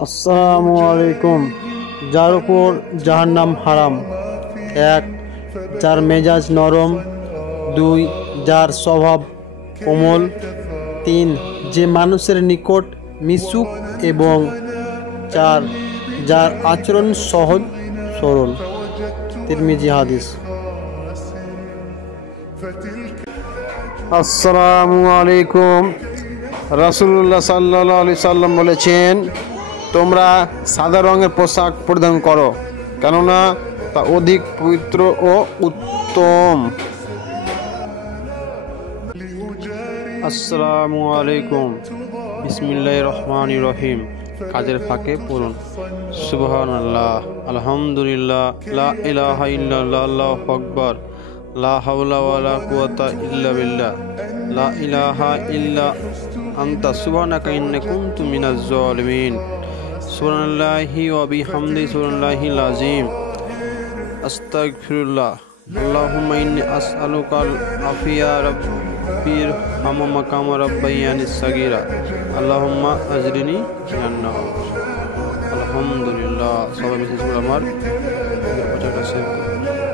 আসসালামু আলাইকুম। যার উপর জাহান্নাম হারাম। 1, যার মেজাজ নরম। 2, যার স্বভাব কোমল। 3, যে মানুষের নিকট মিশুক। এবং 4, যার আচরণ সহজ সরল। তিরমিজি হাদিস। আসসালামু আলাইকুম। রাসূলুল্লাহ সাল্লাল্লাহু আলাইহি সাল্লাম বলেছেন, তোমরা সাদা রঙের পোশাক পরিধান করো, কেননা তা অধিক পবিত্র ও উত্তম। আসসালামু আলাইকুম। বিসমিল্লাহির রহমানির রহিম। কাজের ফাঁকে পড়ুন সুবহানাল্লাহ, আলহামদুলিল্লাহ, লা ইলাহা ইল্লাল্লাহ, আল্লাহু আকবার, লা হাওলা ওয়ালা কুওয়াতা ইল্লা বিল্লাহ, লা ইলাহা ইল্লা আনতা সুবহানাকা ইন্নী কুনতু মিনাজ জালিমিন। সুবহানাল্লাহি ওয়া বিহামদিহি সুবহানাল্লাহিল আযীম। আস্তাগফিরুল্লাহ। আল্লাহুম্মা ইন্নী আসআলুকাল আফিয়া রাব্বির হামা মাকামা রাব্বায়ানি সাগীরা। আল্লাহুম্মা আজরিনি মিনান নার। আলহামদুলিল্লাহ। সবাই বিশেষ করে আমার প্রচারটা শেয়ার করুন।